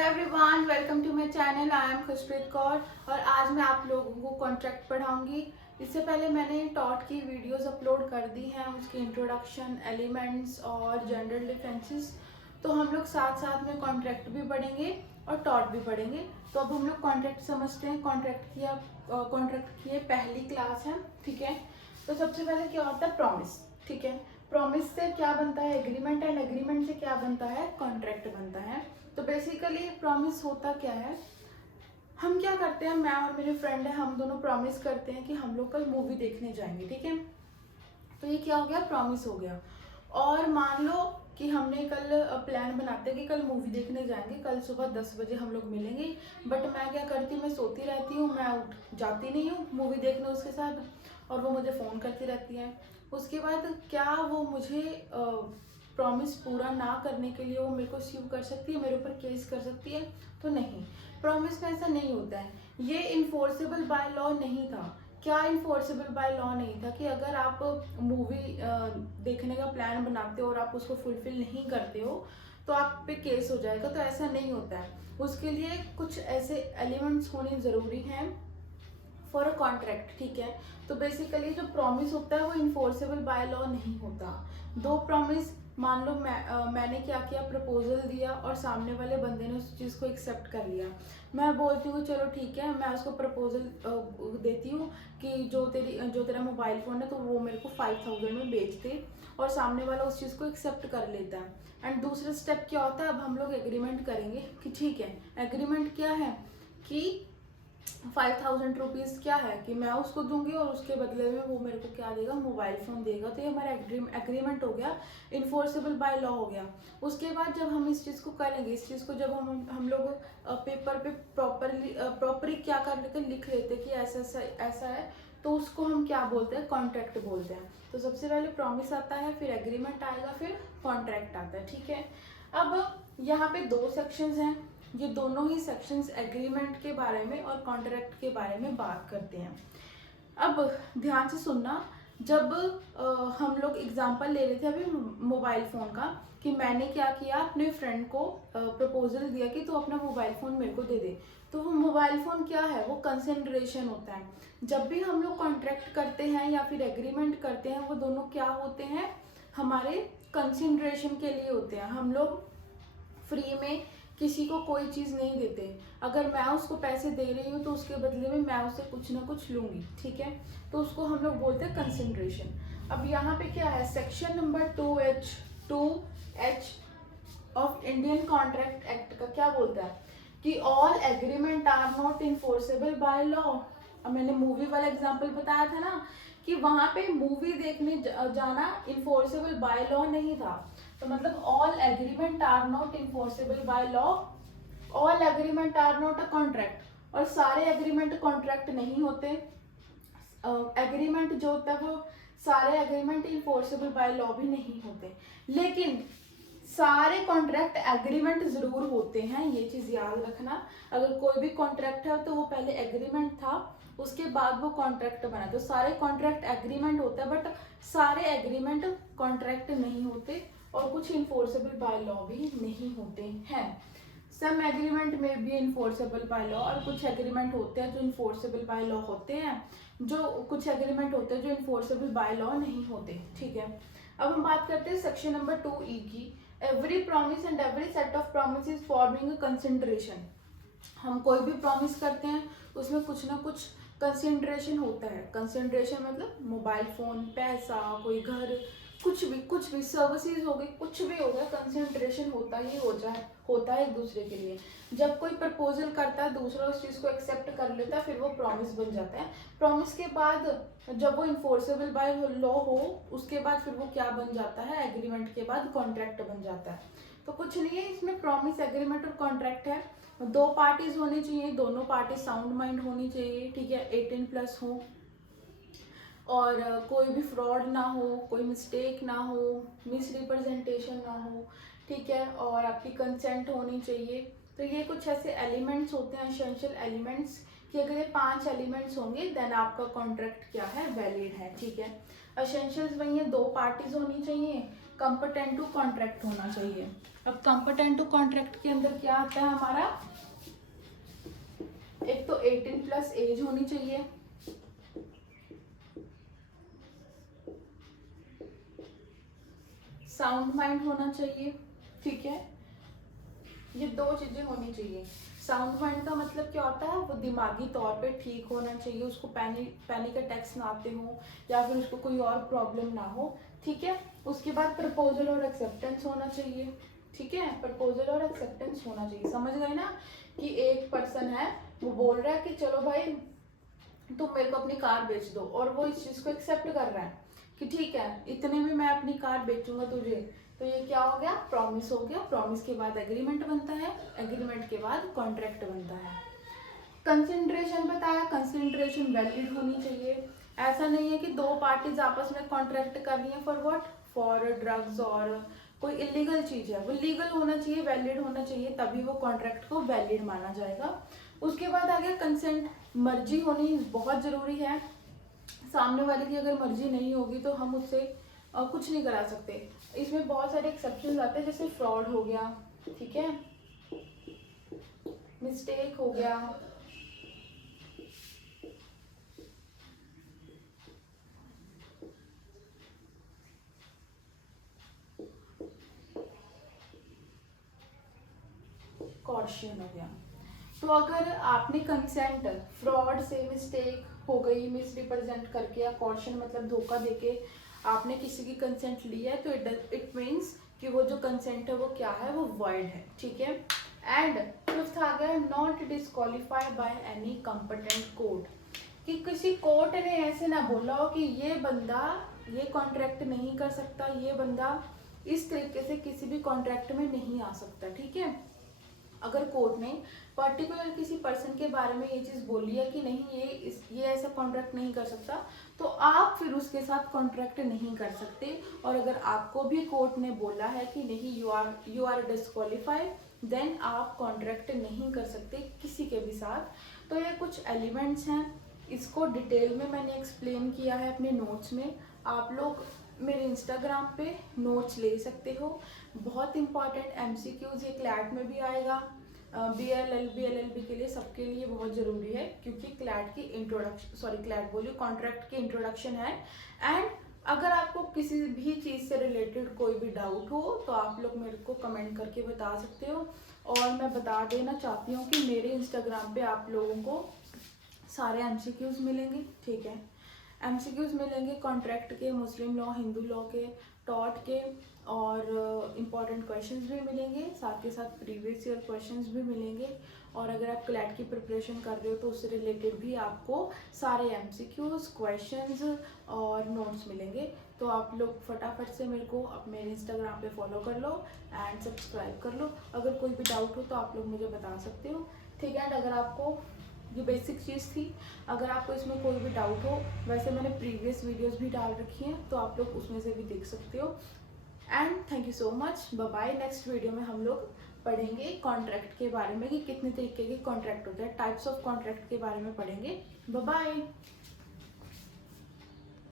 Hello everyone, welcome to my channel. I am Khushpreet Kaur और आज मैं आप लोगों को कॉन्ट्रैक्ट पढ़ाऊंगी। इससे पहले मैंने टॉट की वीडियोस अपलोड कर दी हैं, उसकी इंट्रोडक्शन, एलिमेंट्स और जनरल डिफरेंसेस। तो हम लोग साथ साथ में कॉन्ट्रैक्ट भी पढ़ेंगे और टॉट भी पढ़ेंगे। तो अब हम लोग कॉन्ट्रैक्ट समझते हैं। कॉन्ट्रैक्ट की पहली क्लास है, ठीक है। तो सबसे पहले क्या होता है? प्रॉमिस, ठीक है। प्रॉमिस से क्या बनता है? एग्रीमेंट, एंड एग्रीमेंट से क्या बनता है? कॉन्ट्रैक्ट बनता है। तो बेसिकली प्रॉमिस होता क्या है? हम क्या करते हैं, मैं और मेरे फ्रेंड है, हम दोनों प्रॉमिस करते हैं कि हम लोग कल मूवी देखने जाएंगे, ठीक है। तो ये क्या हो गया? प्रॉमिस हो गया। और मान लो कि हमने कल प्लान बनाते हैं कि कल मूवी देखने जाएंगे, कल सुबह 10 बजे हम लोग मिलेंगे। बट मैं क्या करती हूँ, मैं सोती रहती हूँ, मैं उठ जाती नहीं हूँ मूवी देखने उसके साथ, और वो मुझे फ़ोन करती रहती है। उसके बाद क्या वो मुझे प्रॉमिस पूरा ना करने के लिए वो मेरे को स्यू कर सकती है, मेरे ऊपर केस कर सकती है? तो नहीं, प्रॉमिस में ऐसा नहीं होता है। ये इन्फोर्सेबल बाय लॉ नहीं था। क्या इन्फोर्सेबल बाय लॉ नहीं था? कि अगर आप मूवी देखने का प्लान बनाते हो और आप उसको फुलफिल नहीं करते हो तो आप पे केस हो जाएगा। तो ऐसा नहीं होता है। उसके लिए कुछ ऐसे एलिमेंट्स होने ज़रूरी हैं फॉर अ कॉन्ट्रैक्ट, ठीक है। तो बेसिकली जो प्रॉमिस होता है वो इन्फोर्सेबल बाय लॉ नहीं होता। दो प्रॉमिस, मान लो मैंने क्या किया, प्रपोजल दिया और सामने वाले बंदे ने उस चीज़ को एक्सेप्ट कर लिया। मैं बोलती हूँ चलो ठीक है, मैं उसको प्रपोजल देती हूँ कि जो तेरा मोबाइल फ़ोन है तो वो मेरे को 5000 में बेच दे, और सामने वाला उस चीज़ को एक्सेप्ट कर लेता है। एंड दूसरा स्टेप क्या होता है? अब हम लोग एग्रीमेंट करेंगे कि ठीक है, एग्रीमेंट क्या है कि 5000 क्या है कि मैं उसको दूंगी और उसके बदले में वो मेरे को क्या देगा? मोबाइल फ़ोन देगा। तो ये हमारा एग्रीमेंट हो गया, इन्फोर्सेबल बाय लॉ हो गया। उसके बाद जब हम इस चीज़ को करेंगे, इस चीज़ को जब हम लोग पेपर पे प्रॉपरली क्या कर लेते, लिख लेते कि ऐसा ऐसा ऐसा है, तो उसको हम क्या बोलते हैं? कॉन्ट्रैक्ट बोलते हैं। तो सबसे पहले प्रॉमिस आता है, फिर एग्रीमेंट आएगा, फिर कॉन्ट्रैक्ट आता है, ठीक है। अब यहाँ पे दो सेक्शंस हैं। ये दोनों ही सेक्शंस एग्रीमेंट के बारे में और कॉन्ट्रैक्ट के बारे में बात करते हैं। अब ध्यान से सुनना। जब हम लोग एग्जांपल ले रहे थे अभी मोबाइल फ़ोन का, कि मैंने क्या किया, अपने फ्रेंड को प्रपोजल दिया कि तू अपना मोबाइल फ़ोन मेरे को दे दे। तो वो मोबाइल फ़ोन क्या है? वो कंसिडरेशन होता है। जब भी हम लोग कॉन्ट्रैक्ट करते हैं या फिर एग्रीमेंट करते हैं, वो दोनों क्या होते हैं? हमारे कंसिडरेशन के लिए होते हैं। हम लोग फ्री में किसी को कोई चीज़ नहीं देते। अगर मैं उसको पैसे दे रही हूँ तो उसके बदले में मैं उससे कुछ ना कुछ लूँगी, ठीक है। तो उसको हम लोग बोलते हैं कंसिडरेशन। अब यहाँ पे क्या है? Section number 2H of Indian contract act का क्या बोलता है कि all agreement are not enforceable by law. अब मैंने मूवी वाला एग्जांपल बताया था ना, कि वहां पे मूवी देखने जाना इन्फोर्सेबल बाय लॉ नहीं था। तो मतलब all agreement are not enforceable by law, all agreement are not a contract. और सारे एग्रीमेंट कॉन्ट्रैक्ट नहीं होते। एग्रीमेंट जो होता है वो सारे एग्रीमेंट इन्फोर्सेबल बाय लॉ भी नहीं होते, लेकिन सारे कॉन्ट्रैक्ट एग्रीमेंट जरूर होते हैं। ये चीज याद रखना। अगर कोई भी कॉन्ट्रैक्ट है तो वो पहले एग्रीमेंट था, उसके बाद वो कॉन्ट्रैक्ट बना। तो सारे कॉन्ट्रैक्ट एग्रीमेंट होता है, बट सारे एग्रीमेंट कॉन्ट्रैक्ट नहीं होते, और कुछ इन्फोर्सेबल बाय लॉ भी नहीं होते हैं। सम एग्रीमेंट में भी इन्फोर्सेबल बाय लॉ, और कुछ एग्रीमेंट होते हैं जो इन्फोर्सेबल बाय लॉ होते हैं, जो कुछ एग्रीमेंट होते हैं जो इन्फोर्सेबल बाय लॉ नहीं होते, ठीक है। अब हम बात करते हैं सेक्शन नंबर 2E की। Every promise and every set of promise forming consideration. हम कोई भी प्रॉमिस करते हैं उसमें कुछ ना कुछ कंसिडरेशन होता है। कंसिडरेशन मतलब मोबाइल फ़ोन, पैसा, कोई घर, कुछ भी सर्विसेज हो गई, कुछ भी हो गया, कंसिडरेशन होता ही होता है एक दूसरे के लिए। जब कोई प्रपोजल करता है, दूसरा उस चीज़ को एक्सेप्ट कर लेता है, फिर वो प्रॉमिस बन जाता है। प्रॉमिस के बाद जब वो इन्फोर्सेबल बाय लॉ हो, उसके बाद फिर वो क्या बन जाता है? एग्रीमेंट के बाद कॉन्ट्रैक्ट बन जाता है। तो कुछ नहीं है इसमें, प्रॉमिस, एग्रीमेंट और कॉन्ट्रैक्ट है। दो पार्टीज होनी चाहिए, दोनों पार्टी साउंड माइंड होनी चाहिए, ठीक है, 18+ हो, और कोई भी फ्रॉड ना हो, कोई मिस्टेक ना हो, मिस रिप्रेजेंटेशन ना हो, ठीक है, और आपकी कंसेंट होनी चाहिए। तो ये कुछ ऐसे एलिमेंट्स होते हैं, एसेंशियल एलिमेंट्स, कि अगर ये 5 एलिमेंट्स होंगे देन आपका कॉन्ट्रैक्ट क्या है? वैलिड है, ठीक है। एसेंशियल्स वही है, दो पार्टीज होनी चाहिए, कंपटेंट टू कॉन्ट्रैक्ट होना चाहिए। अब कंपटेंट टू कॉन्ट्रैक्ट के अंदर क्या आता है हमारा, एक तो 18+ एज होनी चाहिए, साउंड माइंड होना चाहिए, ठीक है, ये 2 चीजें होनी चाहिए। साउंड माइंड का मतलब क्या होता है, वो दिमागी तौर पे ठीक होना चाहिए, उसको पैनिक अटैक्स ना आते हो या फिर उसको कोई और प्रॉब्लम ना हो, ठीक है। उसके बाद प्रपोजल और एक्सेप्टेंस होना चाहिए, ठीक है, प्रपोजल और एक्सेप्टेंस होना चाहिए। समझ गए ना कि एक पर्सन है वो बोल रहा है कि चलो भाई तुम मेरे को अपनी कार बेच दो, और वो इस चीज को एक्सेप्ट कर रहा है कि ठीक है इतने में मैं अपनी कार बेचूंगा तुझे, तो ये क्या हो गया, प्रॉमिस हो गया। प्रॉमिस के बाद एग्रीमेंट बनता है, एग्रीमेंट के बाद कॉन्ट्रैक्ट बनता है। कंसिडरेशन बताया, कंसिडरेशन वैलिड होनी चाहिए। ऐसा नहीं है कि 2 पार्टीज आपस में कॉन्ट्रैक्ट कर रही हैं फॉर व्हाट, फॉर ड्रग्स और कोई इलीगल चीज है, वो लीगल होना चाहिए, वैलिड होना चाहिए, तभी वो कॉन्ट्रैक्ट को वैलिड माना जाएगा। उसके बाद आ गया कंसेंट, मर्जी होनी बहुत जरूरी है। सामने वाले की अगर मर्जी नहीं होगी तो हम उससे कुछ नहीं करा सकते। इसमें बहुत सारे एक्सेप्शन आते हैं, जैसे फ्रॉड हो गया, ठीक है, मिस्टेक हो गया, कॉर्शन हो गया। तो अगर आपने कंसेंट फ्रॉड से, मिस्टेक हो गई, मिस रिप्रेजेंट करके या कॉर्शन मतलब धोखा देके आपने किसी की कंसेंट लिया है, तो इट मीन्स कि वो जो कंसेंट है वो क्या है, वो वॉइड है, ठीक है। एंड फिफ्थ आ गया not disqualified by any competent court, कि किसी कोर्ट ने ऐसे ना बोला हो कि ये बंदा ये कॉन्ट्रैक्ट नहीं कर सकता, ये बंदा इस तरीके से किसी भी कॉन्ट्रैक्ट में नहीं आ सकता, ठीक है। अगर कोर्ट ने पर्टिकुलर किसी पर्सन के बारे में ये चीज़ बोली है कि नहीं ये ऐसा कॉन्ट्रैक्ट नहीं कर सकता, तो आप फिर उसके साथ कॉन्ट्रैक्ट नहीं कर सकते। और अगर आपको भी कोर्ट ने बोला है कि नहीं यू आर डिस्क्वालीफाइड, देन आप कॉन्ट्रैक्ट नहीं कर सकते किसी के भी साथ। तो ये कुछ एलिमेंट्स हैं, इसको डिटेल में मैंने एक्सप्लेन किया है अपने नोट्स में। आप लोग मेरे इंस्टाग्राम पे नोट्स ले सकते हो। बहुत इंपॉर्टेंट MCQs ये क्लैट में भी आएगा, BLLB LLB के लिए, सबके लिए बहुत ज़रूरी है, क्योंकि क्लैट की क्लैट बोलिए कॉन्ट्रैक्ट की इंट्रोडक्शन है। एंड अगर आपको किसी भी चीज़ से रिलेटेड कोई भी डाउट हो तो आप लोग मेरे को कमेंट करके बता सकते हो। और मैं बता देना चाहती हूँ कि मेरे इंस्टाग्राम पे आप लोगों को सारे MCQs मिलेंगे, ठीक है। MCQs मिलेंगे कॉन्ट्रैक्ट के, मुस्लिम लॉ, हिंदू लॉ के, टॉट के, और इम्पॉर्टेंट क्वेश्चंस भी मिलेंगे, साथ के साथ प्रीवियस ईयर क्वेश्चंस भी मिलेंगे। और अगर आप क्लैट की प्रिपरेशन कर रहे हो तो उससे रिलेटेड भी आपको सारे MCQs, क्वेश्चंस और नोट्स मिलेंगे। तो आप लोग फटाफट से मेरे को मेरे इंस्टाग्राम पे फॉलो कर लो एंड सब्सक्राइब कर लो। अगर कोई भी डाउट हो तो आप लोग मुझे बता सकते हो, ठीक है। एंड अगर आपको ये बेसिक चीज़ थी, अगर आपको इसमें कोई भी डाउट हो, वैसे मैंने प्रीवियस वीडियोस भी डाल रखी हैं तो आप लोग उसमें से भी देख सकते हो। And thank you so much, bye bye. Next video में हम लोग पढ़ेंगे कॉन्ट्रैक्ट के बारे में कि कितने तरीके के कॉन्ट्रैक्ट होते हैं, टाइप्स ऑफ कॉन्ट्रैक्ट के बारे में पढ़ेंगे। Bye bye.